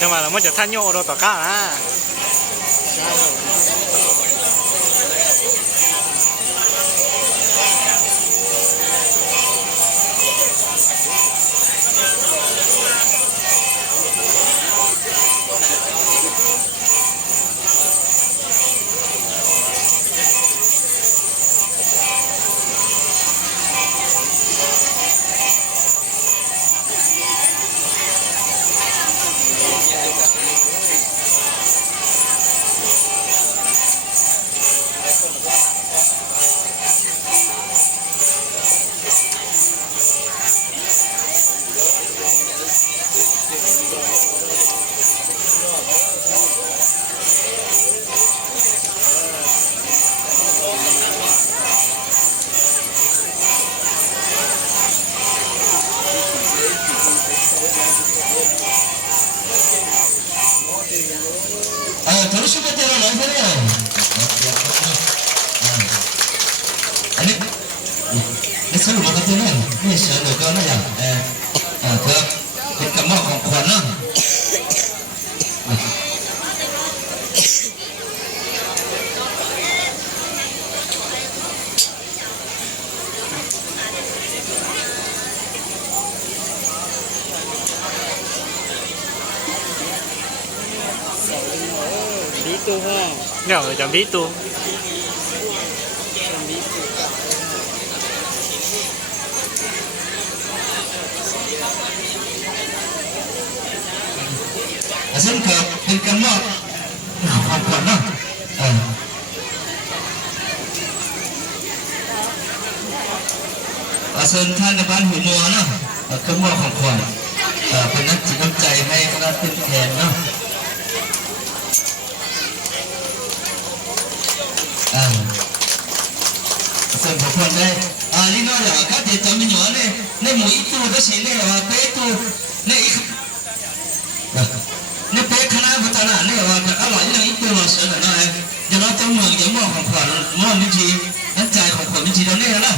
nhưng mà là mới chỉ thanh nhô đâu tỏ cả à थोडीशी त्याला नाही झाले आणिนี่สรุปมาตัวนั้นไม่เชื่อหรือก็ไม่อย่างก็เป็นกำมอกของขวัญนะDito ha. Nhờ chẳng biết tu.ซึ่งเกิดเป็นการมอบของขวัญนะส่วนท่านในบ้านหัวมัวนะก็มอบของขวัญเป็นนักจิตน้ำใจให้คณะเป็นแทนนะส่วนของขวัญได้ลีน่าอยากก็เดี๋ยวจะมีหน่อยเนี่ยในหมู่อีตูก็ใช่เนี่ยว่าเป๊ะตูเนี่ยอีกนี่เป๊ะคณะพัฒนาเนี่ยว่าแต่อร่อยอย่างอีตูเราเสนอหน่อยอย่างเราจะเมืองอย่างมอบของขวัญมอบนิจิน้ำใจของขวัญนิจิเราเนี่ยนะ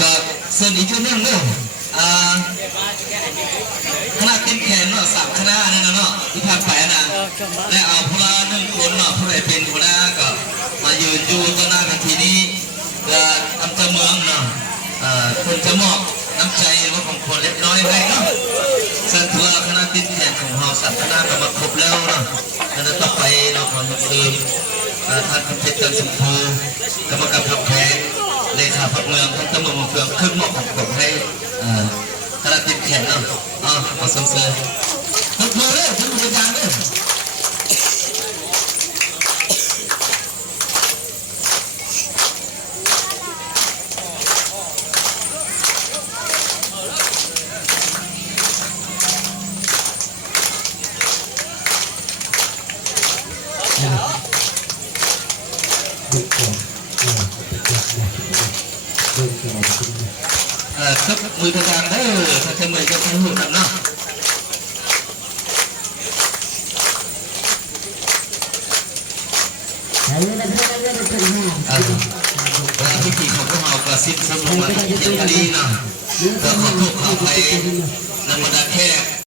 ก็ส่วนอีกเรื่องนึงคณะเป็นแขนเนาะ3 คณะนั่นเนาะที่ผ่านไปนะและเอาพระ1 คนเนาะผู้ใดเป็นหัวหน้าก็มายืนอยู่ต่อหน้ากันทีนี้ก็อำเภอเมืองเนาะคนจะมอบน้ำใจว่าของคนเล็กน้อยให้เนาะสันถือว่าคณะติดแขนของเรา3 คณะก็มาครบแล้วเนาะแล้วต่อไปเราขอยกเสริมท่านคำเพชรจันทร์สุภูกรรมการพักแพ้เลขาพักเมืองท่านตำรวจเมืองขึ้นมอบของผมให้คณะติดแขนเนาะขอส่งเสริมทุกคนเลยทุกคนการเลยทุกมือทางเด้อถ้าจะมือจะทำหุ่นเนาะพิธีของพวกเรากระซิบสมุนไพรเยี่ยมดีนะก็ขอโทษขอไปนำมาดาแค่